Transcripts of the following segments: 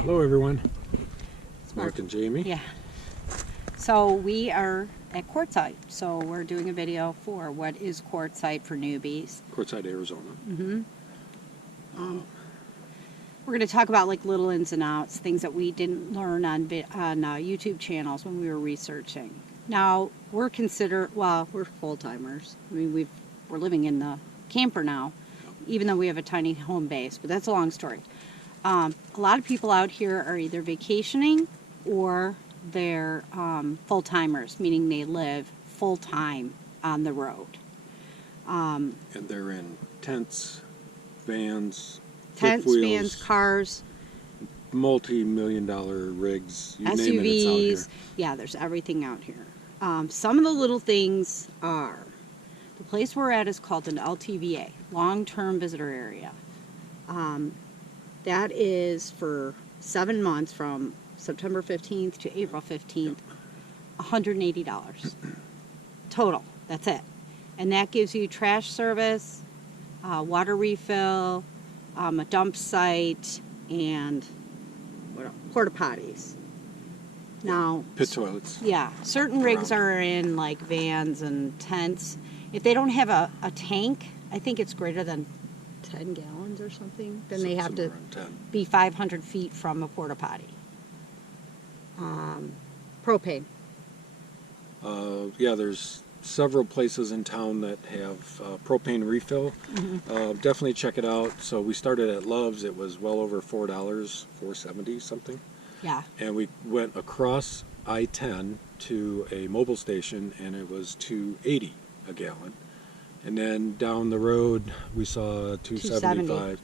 Hello everyone, It's Mark and Jamie. Yeah. So we are at Quartzsite. So we're doing a video for what is Quartzsite for newbies. Quartzsite, Arizona. Mm-hmm. We're going to talk about like little ins and outs, things that we didn't learn on YouTube channels when we were researching. Now we're we're full-timers. I mean, we're living in the camper now, even though we have a tiny home base. But that's a long story. A lot of people out here are either vacationing or they're full-timers, meaning they live full-time on the road. And they're in tents, vans, Vans, cars, multi-million-dollar rigs, you SUVs. name it, it's out here. Yeah, there's everything out here. Some of the little things are, the place we're at is called an LTVA, long-term visitor area. That is for 7 months from September 15th to April 15th, $180 total. That's it. And that gives you trash service, water refill, a dump site, and what else? Porta potties. Now, Pit toilets. yeah, certain rigs are in like vans and tents. If they don't have a tank, I think it's greater than 10 gallons or something, then they have to be 500 feet from a porta potty. Propane. Yeah, there's several places in town that have propane refill. Mm-hmm. Definitely check it out. So we started at Love's. It was well over $4, $4.70 something. Yeah. And we went across I-10 to a mobile station, and it was $2.80 a gallon. And then down the road, we saw $2.75.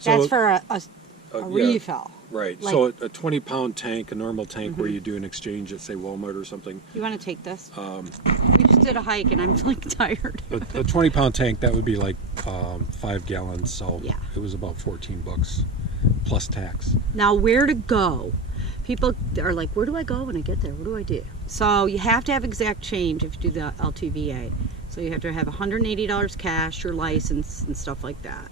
So that's for a refill. Right. Like, so a 20-pound tank, a normal tank, where you do an exchange at, say, Walmart or something. You want to take this? We just did a hike, and I'm like tired. A 20-pound tank, that would be like 5 gallons. So yeah. It was about $14 plus tax. Now, where to go? People are like, where do I go when I get there? What do I do? So you have to have exact change if you do the LTVA. So you have to have $180 cash, your license, and stuff like that.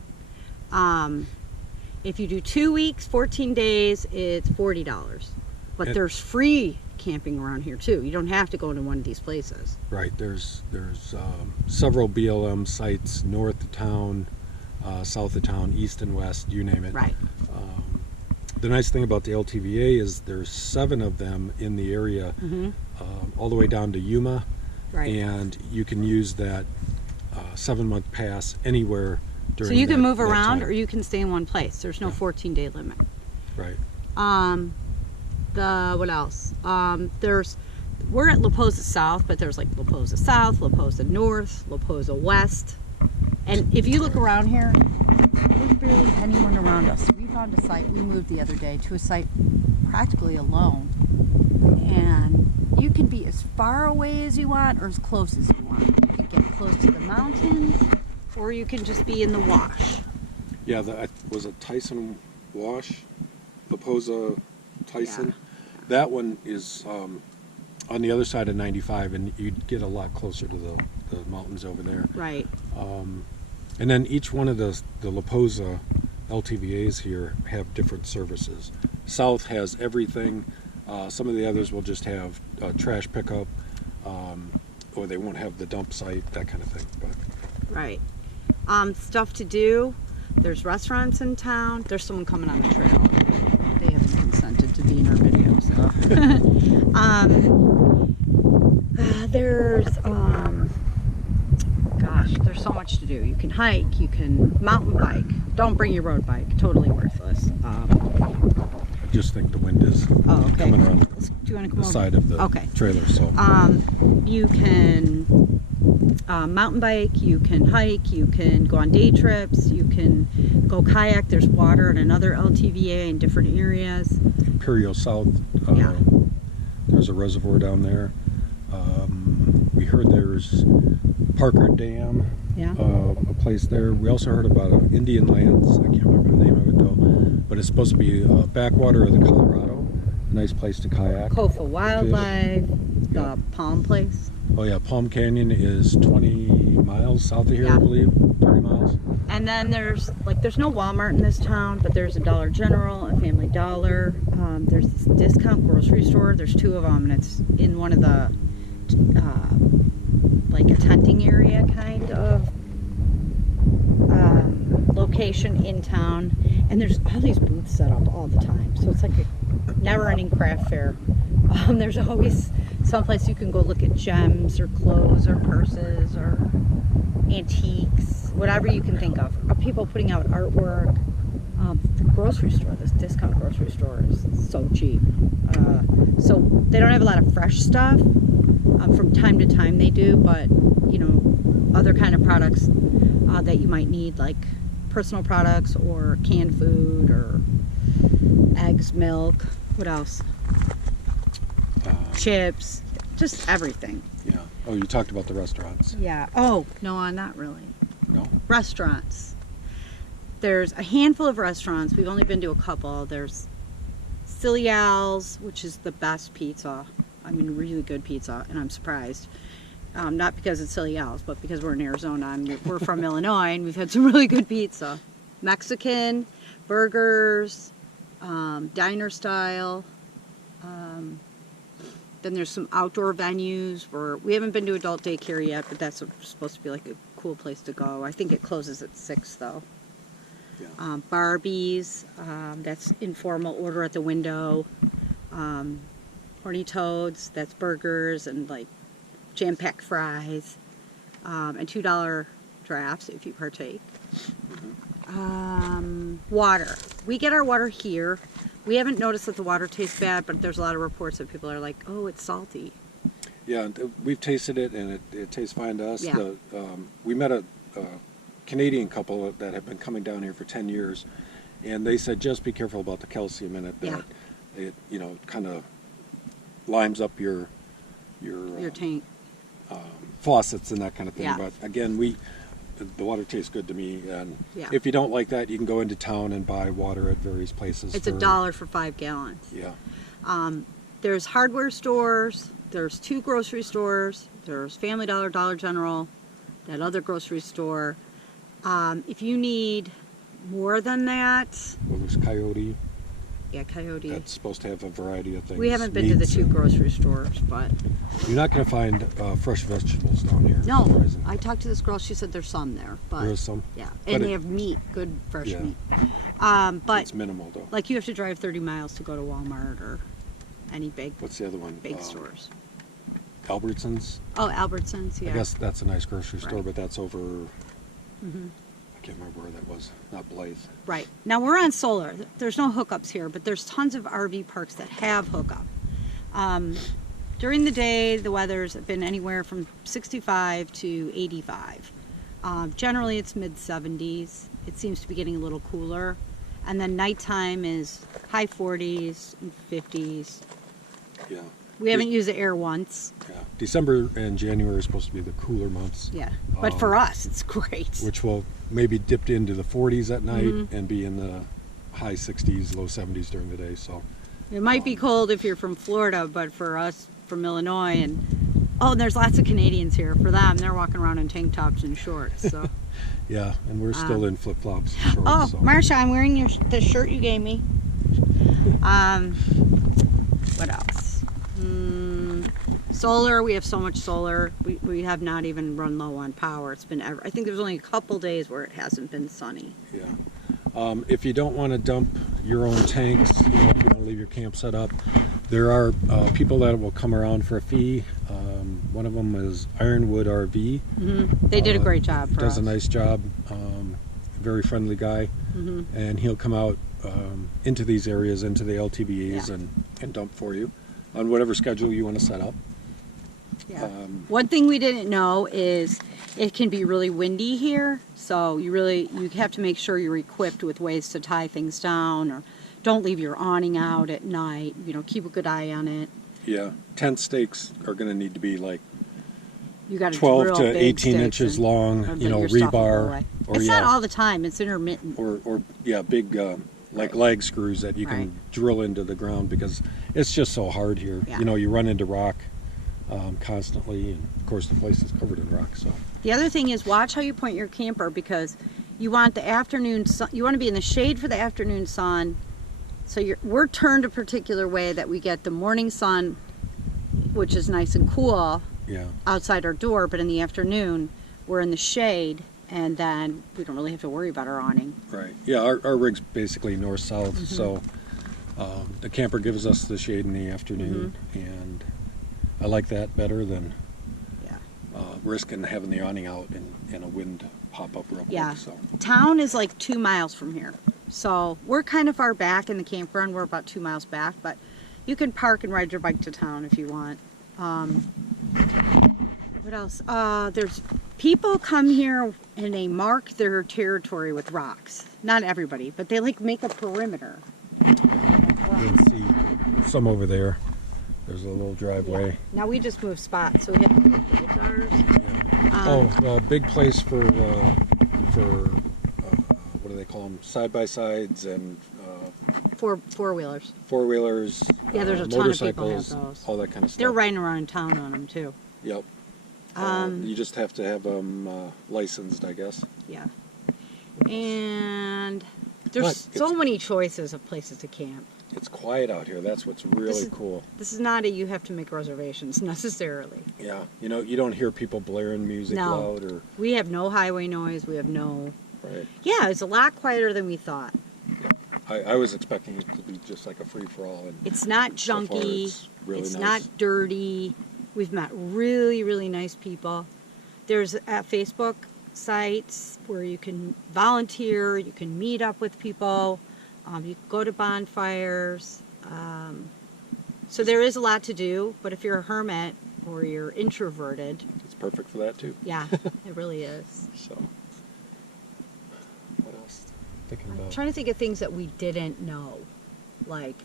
If you do 2 weeks, 14 days, it's $40. But there's free camping around here too. You don't have to go into one of these places. Right. There's several BLM sites north of town, south of town, east and west, you name it. Right. The nice thing about the LTVA is there's 7 of them in the area, all the way down to Yuma. Right. And you can use that 7-month pass anywhere during. So you can move around, time. or you can stay in one place. There's no 14-day limit. Right. What else? We're at La Posa South, but there's like La Posa South, La Posa North, La Posa West. And if you look around here, there's barely anyone around us. We found a site, we moved the other day to a site practically alone. And you can be as far away as you want or as close as you want. You can get close to the mountains, or you can just be in the wash. Yeah, was it Tyson Wash? La Posa Tyson? Yeah. That one is on the other side of 95, and you'd get a lot closer to the mountains over there. Right. And then each one of the La Posa LTVAs here have different services. South has everything. Some of the others will just have trash pickup, or they won't have the dump site, that kind of thing. But right. Stuff to do. There's restaurants in town. There's someone coming on the trail. They haven't consented to be in our video, so. There's so much to do. You can hike, you can mountain bike. Don't bring your road bike. Totally worthless. I just think the wind is coming around the side of the trailer. So you can mountain bike, you can hike, you can go on day trips, you can go kayak. There's water in another LTVA in different areas. Imperial South, there's a reservoir down there. We heard there's Parker Dam, a place there. We also heard about Indian Lands. I can't remember the name of it though, but it's supposed to be a backwater of the Colorado. A nice place to kayak. Kofa Wildlife, the Palm Place. Oh yeah, Palm Canyon is 20 miles south of here, I believe, 30 miles. And And then there's no Walmart in this town, but there's a Dollar General, a Family Dollar. There's this discount grocery store. There's 2 of them, and it's in one of the like a tenting area kind of location in town. And there's all these booths set up all the time, so it's like a never-ending craft fair. There's always someplace you can go look at gems or clothes or purses or antiques, whatever you can think of. People putting out artwork. The grocery store, this discount grocery store, is so cheap. So they don't have a lot of fresh stuff. From time to time they do, but you know, other kind of products that you might need, like personal products or canned food or eggs, milk, what else? Chips, just everything. Yeah. Oh, you talked about the restaurants. Yeah. Oh, no, not really. No? Restaurants. There's a handful of restaurants. We've only been to a couple. There's Silly Al's, which is the best pizza. I mean, really good pizza, and I'm surprised. Not because it's Silly Al's, but because we're in Arizona and we're from Illinois, and we've had some really good pizza. Mexican, burgers, diner style. Then there's some outdoor venues where we haven't been to adult daycare yet, but that's supposed to be like a cool place to go. I think it closes at 6 though. Yeah. Barbies, that's informal, order at the window. Horny Toads, that's burgers and like jam-packed fries, and $2 drafts if you partake. Water. We get our water here. We haven't noticed that the water tastes bad, but there's a lot of reports that people are like, oh, it's salty. Yeah, we've tasted it, and it tastes fine to us. Yeah. We met a Canadian couple that have been coming down here for 10 years, and they said just be careful about the calcium in it. That it, you know, kind of limes up your tank, faucets and that kind of thing. Yeah. But again, the water tastes good to me, and Yeah. if you don't like that, you can go into town and buy water at various places. It's $1 for 5 gallons. Yeah. There's hardware stores. There's 2 grocery stores. There's Family Dollar, Dollar General, that other grocery store. If you need more than that, Well, there's Coyote. yeah, Coyote. That's supposed to have a variety of things. We haven't been to the 2 grocery stores, but You're not going to find fresh vegetables down here. no. surprisingly. I talked to this girl. She said there's some there, but There is some. yeah, But and they have meat, good fresh Yeah. meat. But It's minimal though. like you have to drive 30 miles to go to Walmart or any big What's the other one? stores. Albertsons. Oh, Albertsons, yeah. I guess that's a nice grocery store, Right. but that's over. Mhm. I can't remember where that was. Not Blythe. Right. Now we're on solar. There's no hookups here, but there's tons of RV parks that have hookup. During the day, the weather's been anywhere from 65 to 85. Generally, it's mid-70s. It seems to be getting a little cooler. And then nighttime is high 40s and 50s. Yeah. We haven't used the air once. Yeah. December and January are supposed to be the cooler months. Yeah. But for us, it's great. Which will maybe dip into the 40s at night Mhm. and be in the high 60s, low 70s during the day. So. It might be cold if you're from Florida, but for us from Illinois, and there's lots of Canadians here. For them, they're walking around in tank tops and shorts. So. Yeah, and we're still in flip-flops. And shorts, Oh, so. Marsha, I'm wearing the shirt you gave me. What else? Solar. We have so much solar. We have not even run low on power. It's been I think there's only a couple days where it hasn't been sunny. Yeah. If you don't want to dump your own tanks, if you want to leave your camp set up, there are people that will come around for a fee. One of them is Ironwood RV. Mm-hmm. They did a great job for us. Does a nice job. Very friendly guy. Mm-hmm. And he'll come out into these areas, into the LTVs, Yeah. and dump for you on whatever schedule you want to set up. Yeah. One thing we didn't know is it can be really windy here, so you have to make sure you're equipped with ways to tie things down, or don't leave your awning out at night. Keep a good eye on it. Yeah, tent stakes are going to need to be like You got 12 to 18 inches long, rebar. It's not all the time, it's intermittent. Or big leg screws that you can drill into the ground, because it's just so hard here. Yeah. You run into rock constantly, and of course the place is covered in rock. So The other thing is, watch how you point your camper, because You want the afternoon sun, you want to be in the shade for the afternoon sun. So we're turned a particular way that we get the morning sun, which is nice and cool outside our door, but in the afternoon we're in the shade, and then we don't really have to worry about our awning. Right. Yeah, our rig's basically north-south, so the camper gives us the shade in the afternoon, and I like that better than risking having the awning out and a wind pop up real quick. So. Town is like 2 miles from here. So we're kind of far back in the campground. We're about 2 miles back, but you can park and ride your bike to town if you want. What else? There's people come here and they mark their territory with rocks. Not everybody, but they like make a perimeter. You can see some over there. There's a little driveway. Yeah. Now we just moved spots, so we have to move the jars. Big place for what do they call them? Side-by-sides and four-wheelers. Four-wheelers. Yeah, there's a ton of people have those. All that kind of stuff. They're riding around town on them too. Yep. You just have to have them licensed, I guess. Yeah. And there's so many choices of places to camp. It's quiet out here. That's what's really cool. This is not you have to make reservations necessarily. Yeah. You know, you don't hear people blaring music loud or... We have no highway noise. We have no... Right. Yeah, it's a lot quieter than we thought. Yeah. I was expecting it to be just like a free-for-all. And it's not junky. So really it's nice. Not dirty. We've met really, really nice people. There's Facebook sites where you can volunteer, you can meet up with people, you can go to bonfires. So there is a lot to do, but if you're a hermit or you're introverted... It's perfect for that too. Yeah, it really is. So, what else? I'm trying to think of things that we didn't know. Like...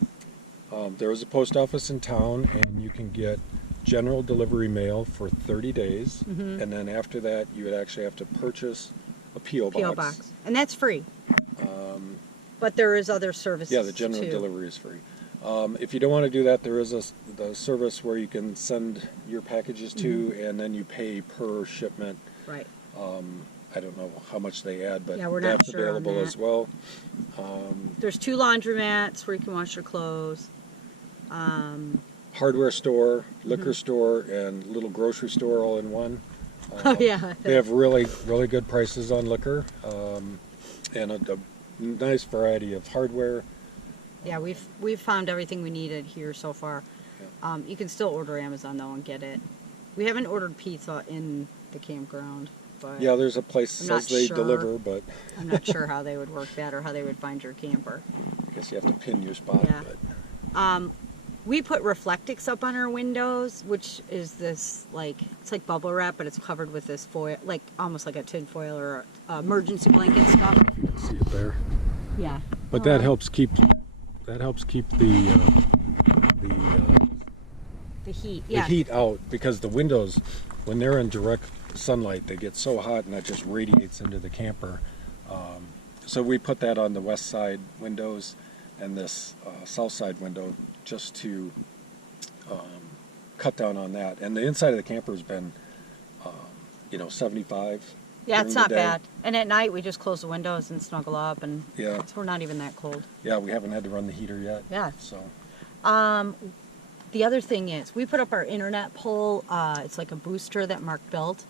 there was a post office in town, and you can get general delivery mail for 30 days, and then after that you would actually have to purchase a P.O. box. And that's free. But there is other services. Yeah, the general delivery is free. If you don't want to do that, there is the service where you can send your packages to, and then you pay per shipment. Right. I don't know how much they add, but that's available as well. There's 2 laundromats where you can wash your clothes. Hardware store, liquor store, and little grocery store all in one. Yeah. They have really, really good prices on liquor, and a nice variety of hardware. Yeah, we've found everything we needed here so far. Yeah. You can still order Amazon though and get it. We haven't ordered pizza in the campground, but yeah, there's a place that says they deliver, but I'm not sure how they would work that or how they would find your camper. I guess you have to pin your spot. Yeah. But. We put Reflectix up on our windows, which is this it's like bubble wrap, but it's covered with this foil, like almost like a tin foil or emergency blanket stuff. You can see it there. Yeah. But that helps keep the heat. The heat out, because the windows, when they're in direct sunlight, they get so hot and that just radiates into the camper. So we put that on the west side windows and this south side window just to cut down on that. And the inside of the camper has been 75. Yeah, it's not bad. And at night we just close the windows and snuggle up, and so we're not even that cold. Yeah, we haven't had to run the heater yet. Yeah. So. The other thing is, we put up our internet pole. It's like a booster that Mark built.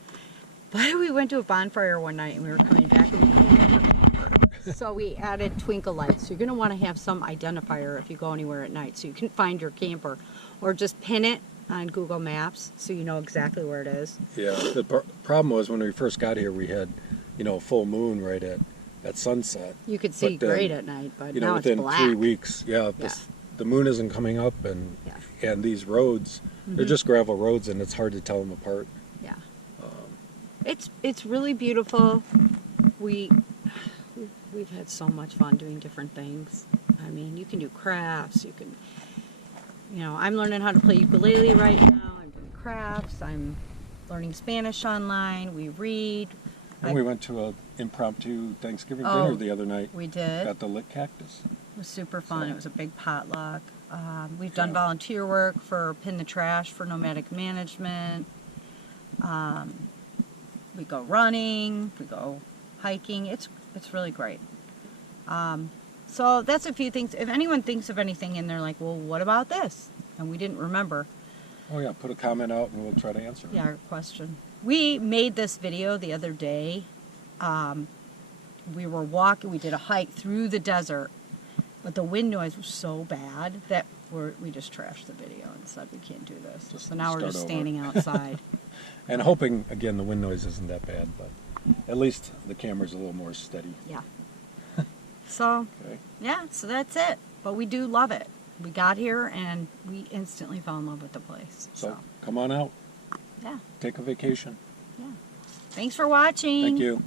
But we went to a bonfire one night and we were coming back and we couldn't have our camper. So we added twinkle lights. So you're going to want to have some identifier if you go anywhere at night so you can find your camper. Or just pin it on Google Maps so you know exactly where it is. Yeah, the problem was when we first got here, we had, full moon right at sunset. You could see great at night, but now it's black. Within 3 weeks, the moon isn't coming up, and these roads, they're just gravel roads, and it's hard to tell them apart. Yeah. It's really beautiful. We've had so much fun doing different things. I mean, you can do crafts. You can, I'm learning how to play ukulele right now. I'm doing crafts. I'm learning Spanish online. We read. And we went to an impromptu Thanksgiving dinner the other night. We did. At the Lit Cactus. It was super fun. It was a big potluck. We've done volunteer work for Pin the Trash for Nomadic Management. We go running. We go hiking. It's really great. So that's a few things. If anyone thinks of anything and they're like, well, what about this? And we didn't remember. Oh yeah, put a comment out and we'll try to answer. Yeah, our question. We made this video the other day. We were walking, we did a hike through the desert, but the wind noise was so bad that we just trashed the video and said we can't do this. So now we're just standing outside. And hoping, again, the wind noise isn't that bad, but at least the camera's a little more steady. Yeah. So, okay. Yeah, so that's it. But we do love it. We got here and we instantly fell in love with the place. So come on out. Yeah. Take a vacation. Yeah. Thanks for watching. Thank you.